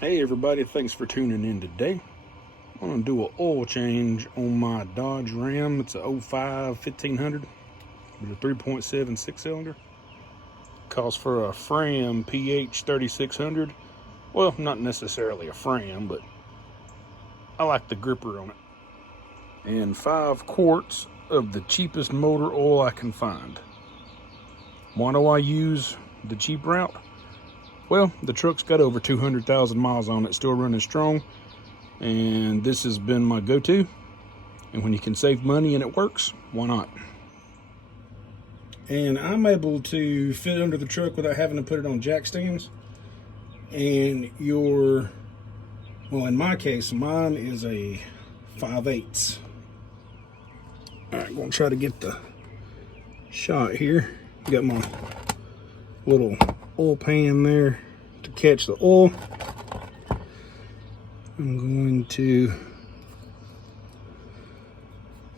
Hey everybody, thanks for tuning in today. I'm going to do an oil change on my Dodge Ram. It's a 05 1500 with a 3.76 cylinder. Calls for a Fram PH3600. Well, not necessarily a Fram, but I like the gripper on it. And 5 quarts of the cheapest motor oil I can find. Why do I use the cheap route? Well, the truck's got over 200,000 miles on it, still running strong, and this has been my go-to. And when you can save money and it works, why not? And I'm able to fit under the truck without having to put it on jack stands. And well, in my case, mine is a 5/8. All right, I'm gonna try to get the shot here. Got my little oil pan there to catch the oil. I'm going to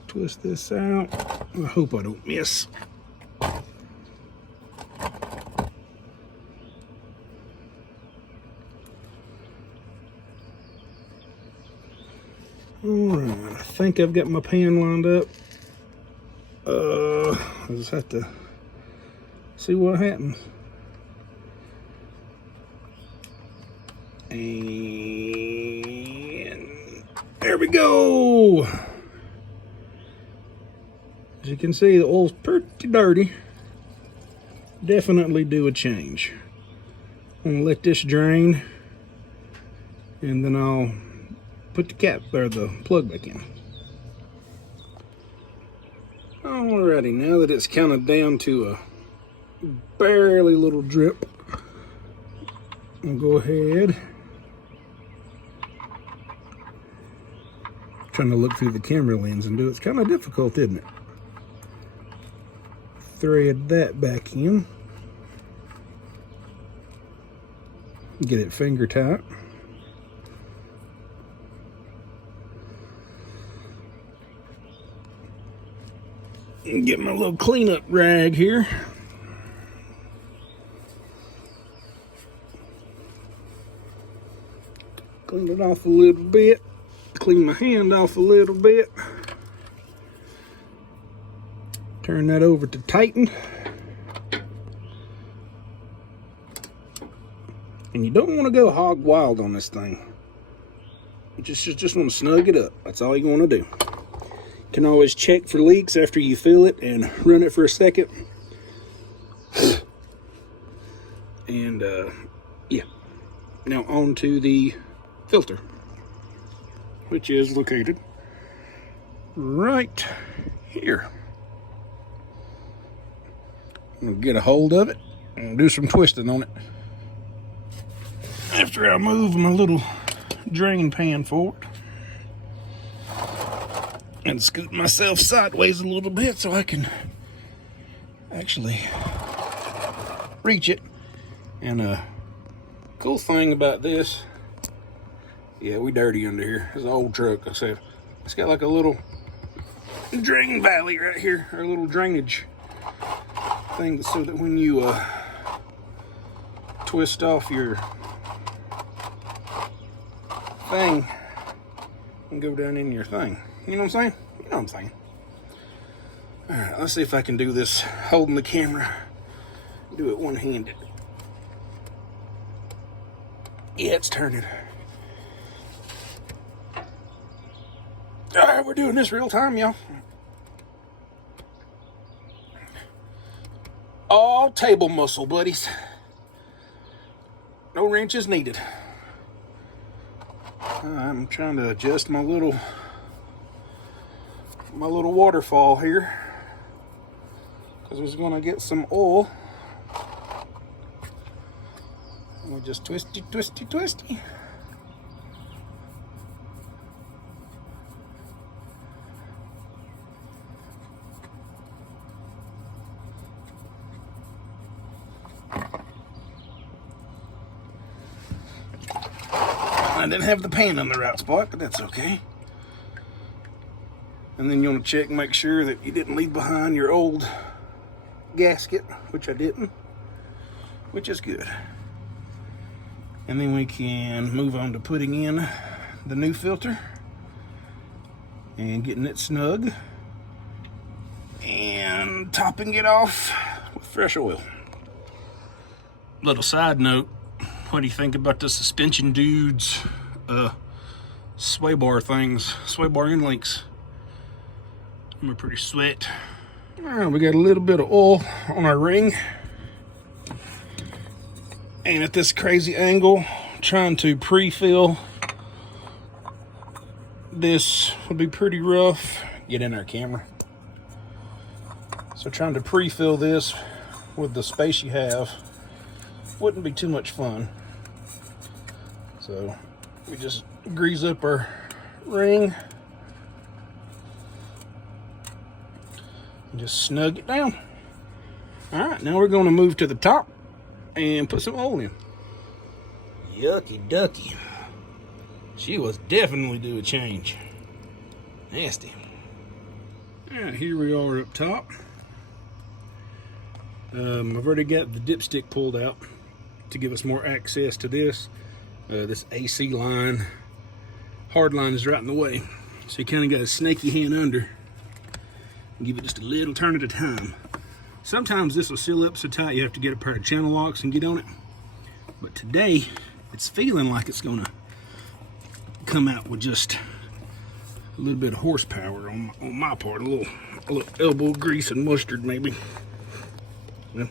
twist this out. I hope I don't miss. Alright, I think I've got my pan lined up. I just have to see what happens. And there we go. As you can see, the oil's pretty dirty. Definitely do a change. I'm gonna let this drain, and then I'll put the cap or the plug back in. Alrighty, now that it's kind of down to a barely little drip, I'll go ahead. Trying to look through the camera lens and do it's kind of difficult, isn't it? Thread that back in. Get it finger tight. And get my little cleanup rag here. Clean it off a little bit. Clean my hand off a little bit. Turn that over to tighten. And you don't want to go hog wild on this thing. You just want to snug it up. That's all you want to do. You can always check for leaks after you fill it and run it for a second. And yeah. Now on to the filter, which is located right here. I'm gonna get a hold of it and do some twisting on it. After I move my little drain pan forward and scoot myself sideways a little bit so I can actually reach it. And cool thing about this, yeah, we dirty under here. It's an old truck, I said. It's got like a little drain valley right here, or a little drainage thing, so that when you twist off your thing and go down in your thing. You know what I'm saying? You know what I'm saying. Alright, let's see if I can do this holding the camera. Do it one-handed. Yeah, it's turning. Alright, we're doing this real time, y'all. All table muscle, buddies. No wrenches needed. I'm trying to adjust my little waterfall here, because we're going to get some oil. And we just twisty, twisty, twisty. I didn't have the pan in the right spot, but that's okay. And then you want to check and make sure that you didn't leave behind your old gasket, which I didn't, which is good. And then we can move on to putting in the new filter and getting it snug and topping it off with fresh oil. Little side note, what do you think about the Suspension Dudes sway bar things, sway bar end links? Them are pretty sweet. All right, we got a little bit of oil on our ring. And at this crazy angle, trying to pre-fill this would be pretty rough. Get in our camera. So trying to pre-fill this with the space you have wouldn't be too much fun. So we just grease up our ring and just snug it down. All right, now we're going to move to the top and put some oil in. Yucky ducky. She was definitely due a change. Nasty. All right, here we are up top. I've already got the dipstick pulled out to give us more access to this. This AC line, hard line is right in the way. So you kind of got a snaky hand under and give it just a little turn at a time. Sometimes this will seal up so tight you have to get a pair of channel locks and get on it. But today, it's feeling like it's gonna come out with just a little bit of horsepower on my part, a little elbow grease and mustard maybe. Well,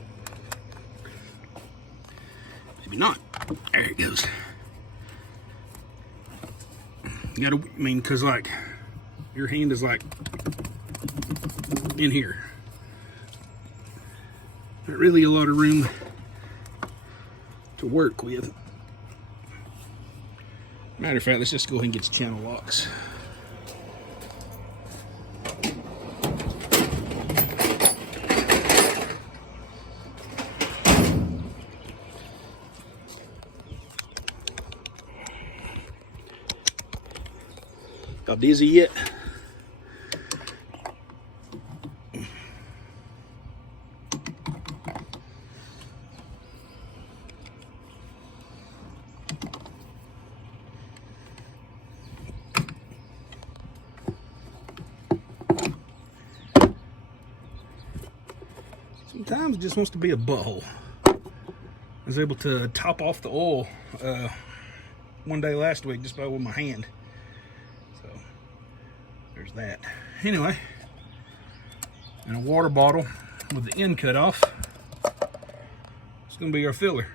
maybe not. There it goes. You gotta, I mean, cause like your hand is like in here. Not really a lot of room to work with. Matter of fact, let's just go ahead and get the channel locks. Y'all dizzy yet? Sometimes it just wants to be a butthole. I was able to top off the oil one day last week just by with my hand. So there's that. Anyway, and a water bottle with the end cut off. It's gonna be our filler.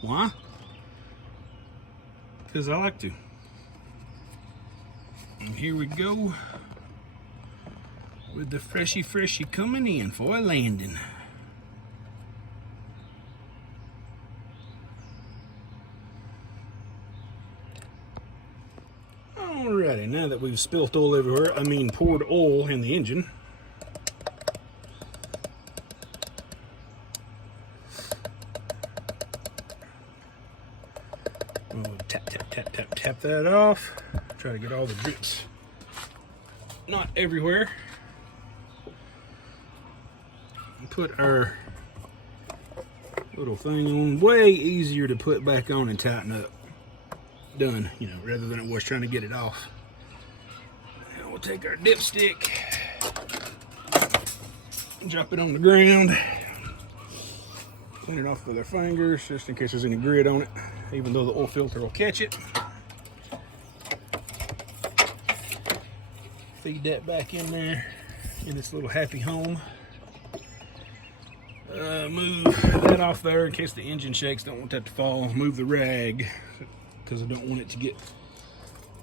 Why? Because I like to. And here we go with the freshy coming in for a landing. Alrighty, now that we've spilt oil everywhere, I mean poured oil in the engine, we'll tap that off. Try to get all the drips not everywhere. Put our little thing on. Way easier to put back on and tighten up. Done, you know, rather than it was trying to get it off. Now we'll take our dipstick, drop it on the ground, clean it off with our fingers just in case there's any grit on it, even though the oil filter will catch it. Feed that back in there in this little happy home. Move that off there in case the engine shakes. Don't want that to fall. Move the rag because I don't want it to get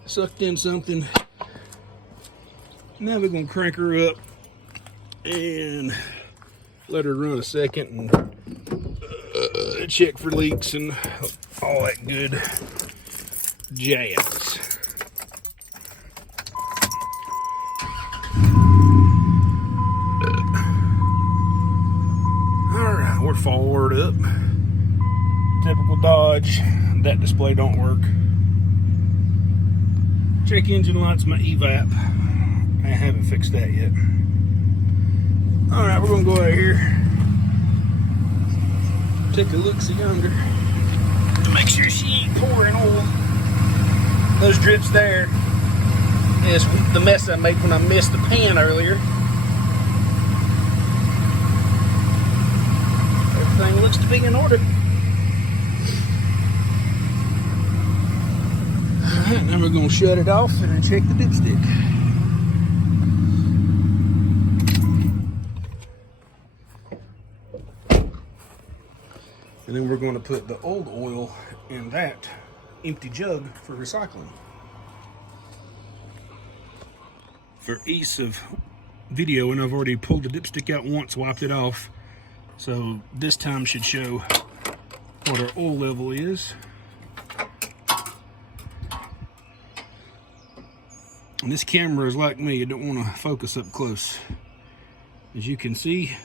sucked in something. Now we're going to crank her up and let her run a second and check for leaks and all that good jazz. Alright, we're forward up. Typical Dodge. That display don't work. Check engine lights, my evap. I haven't fixed that yet. Alright, we're gonna go out here take a look-see under to make sure she ain't pouring oil. Those drips there is the mess I made when I missed the pan earlier. Everything looks to be in order. Alright, now we're going to shut it off and then check the dipstick. And then we're going to put the old oil in that empty jug for recycling. For ease of video, and I've already pulled the dipstick out once, wiped it off. So this time should show what our oil level is. And this camera is like me, I don't want to focus up close. As you can see,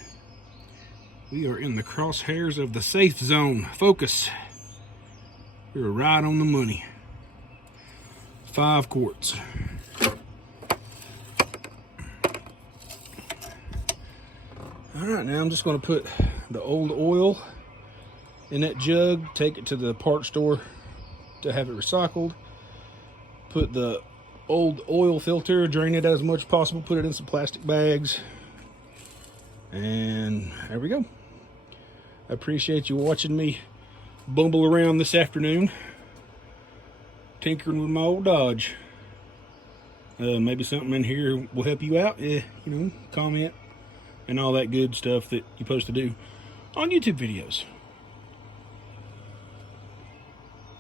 we are in the crosshairs of the safe zone. Focus. We're right on the money. 5 quarts. Alright, now I'm just going to put the old oil in that jug, take it to the parts store to have it recycled. Put the old oil filter, drain it out as much as possible, put it in some plastic bags. And there we go. I appreciate you watching me bumble around this afternoon, tinkering with my old Dodge. Maybe something in here will help you out. You know, comment and all that good stuff that you're supposed to do on YouTube videos.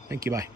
Thank you, bye.